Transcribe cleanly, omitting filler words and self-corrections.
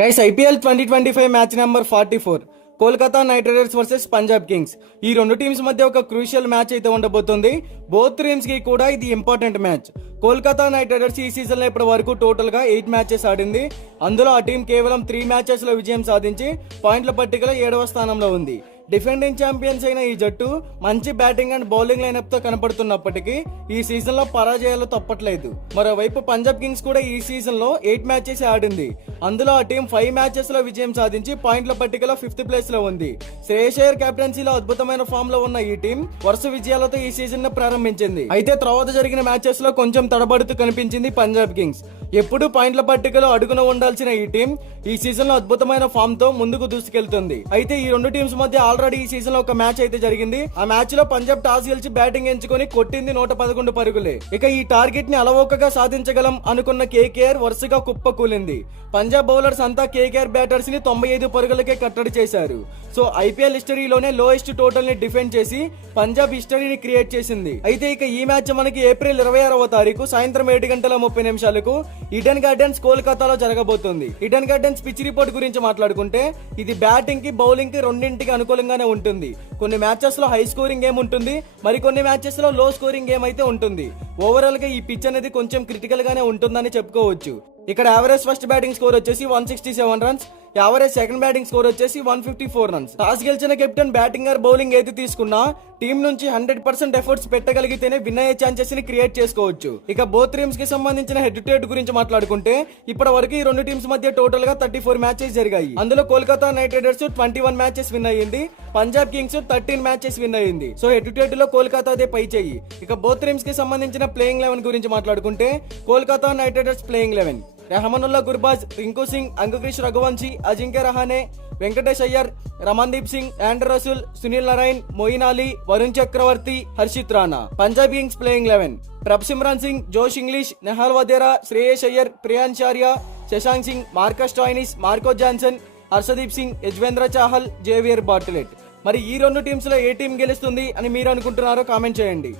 Guys IPL 2025 match number 44 Kolkata knight riders versus Punjab Kings. ఈ రెండు teams మధ్య ఒక క్రూషియల్ మ్యాచ్ అయితే ఉండబోతుంది. బోత్ టీమ్స్ కి కూడా ఇది important match. Kolkata knight riders ఈ సీజన్ లో ఇప్పటి వరకు టోటల్ గా 8 మ్యాచెస్ ఆడింది. అందులో ఆ టీం కేవలం 3 మ్యాచెస్ లో విజయం సాధించి పాయింట్ల పట్టికలో 7వ స్థానంలో ఉంది. డిఫెండింగ్ ఛాంపియన్స్ అయిన ఈ జట్టు మంచి బ్యాటింగ్ అండ్ బౌలింగ్ లైనప్ తో కనపడుతున్నప్పటికీ ఈ సీజన్ లో పరాజయాలు తప్పట్లేదు. మరోవైపు పంజాబ్ కింగ్స్ కూడా ఈ సీజన్ లో 8 మ్యాచెస్ ఆడింది. అందులో ఆ టీం 5 మ్యాచెస్ లో విజయం సాధించి పాయింట్ల పట్టికలో 5th ప్లేస్ లో ఉంది. శ్రేయస్ అయ్యర్ కెప్టెన్సీలో అద్భుతమైన ఫామ్ లో ఉన్న ఈ టీం వరుస విజయాలతో ఈ సీజన్ ను ప్రారంభించింది. అయితే తర్వాత జరిగిన మ్యాచెస్ లో కొంచెం తడబడుతూ కనిపించింది పంజాబ్ కింగ్స్. ఎప్పుడు పాయింట్ల పట్టికలో అడుగున ఉండాల్సిన ఈ టీం ఈ సీజన్ లో అద్భుతమైన ఫామ్ తో ముందుకు దూసుకెళ్తుంది. అయితే ఈ రెండు టీమ్స్ మధ్య ఆల్రెడీ ఈ సీజన్ లో ఒక మ్యాచ్ అయితే జరిగింది. ఆ మ్యాచ్ లో పంజాబ్ టాస్ గెలిచి బ్యాటింగ్ ఎంచుకొని కొట్టింది 111 పరుగులే. ఇక ఈ టార్గెట్ ని అలవోకగా సాధించగలం అనుకున్న కేకేఆర్ వరుసగా కుప్పకూలింది. పంజాబ్ బౌలర్స్ అంతా కేకేఆర్ బ్యాటర్స్ ని 95 పరుగులకే కట్టడి చేశారు. సో ఐపీఎల్ హిస్టరీలోనే లోయెస్ట్ టోటల్ ని డిఫెండ్ చేసి పంజాబ్ హిస్టరీని క్రియేట్ చేసింది. అయితే ఇక ఈ మ్యాచ్ మనకి ఏప్రిల్ 26వ తారీఖు సాయంత్రం 7:30 ఈడెన్ గార్డెన్స్ కోల్కతాలో జరగబోతుంది. ఈడెన్ గార్డెన్స్ పిచ్ రిపోర్ట్ గురించి మాట్లాడుకుంటే ఇది బ్యాటింగ్ కి బౌలింగ్ కి రెండింటికి అనుకూలంగానే ఉంటుంది. కొన్ని మ్యాచెస్ లో హై స్కోరింగ్ గేమ్ ఉంటుంది, మరికొన్ని మ్యాచెస్ లో లో స్కోరింగ్ గేమ్ అయితే ఉంటుంది. ఓవరాల్ గా ఈ పిచ్ అనేది కొంచెం క్రిటికల్ గానే ఉంటుందని చెప్పుకోవచ్చు. ఇక్కడ యావరేజ్ ఫస్ట్ బ్యాటింగ్ స్కోర్ వచ్చేసి 167 runs, average second batting score వచ్చేసి 154 రన్స్. టాస్ గెలిచిన కెప్టెన్ బ్యాటింగ్ ఆర్ బౌలింగ్ ఏది తీసుకున్నా టీం నుంచి 100% ఎఫర్ట్స్ పెట్టగలిగితేనే విన్ అయ్యే ఛాన్సెస్ ని క్రియేట్ చేసుకోవచ్చు. ఇక బోత్ టీమ్స్ కి సంబంధించిన హెడ్ టు హెడ్ గురించి మాట్లాడుకుంటే ఇప్పటి వరకు ఈ రెండు టీమ్స్ మధ్య టోటల్ గా 34 మ్యాచెస్ జరిగాయి. అందులో Kolkata knight riders 21 matches win అయ్యింది, పంజాబ్ కింగ్స్ 13 మ్యాచెస్ విన్ అయ్యింది. సో హెడ్ టు హెడ్ లో కోల్కతాదే పై చెయ్యి. ఇక బోత్ టీమ్స్ కి సంబంధించిన ప్లేయింగ్ 11 గురించి మాట్లాడుకుంటే Kolkata knight riders playing 11 Rahmanullah Gurbaz, Rinku Singh, Angkrish Raghuvanshi, Ajinkya Rahane, Venkatesh Iyer, Ramandeep Singh, Andre Russell, Sunil Narine, Moeen Ali, Varun Chakravarthy, Harshit Rana. Punjab kings playing 11 Prabhsimran Singh, Josh Inglis, Nehal Wadhera, Shreyas Iyer, Priyansh Arya, Shashank Singh, Marcus Stoinis, Marco Jansen, Arshdeep Singh, Yuzvendra Chahal, Xavier Bartlett. మరి ఈ రెండు టీమ్స్ లో ఏ టీం గెలుస్తుంది అని మీరు అనుకుంటున్నారో కామెంట్ చేయండి.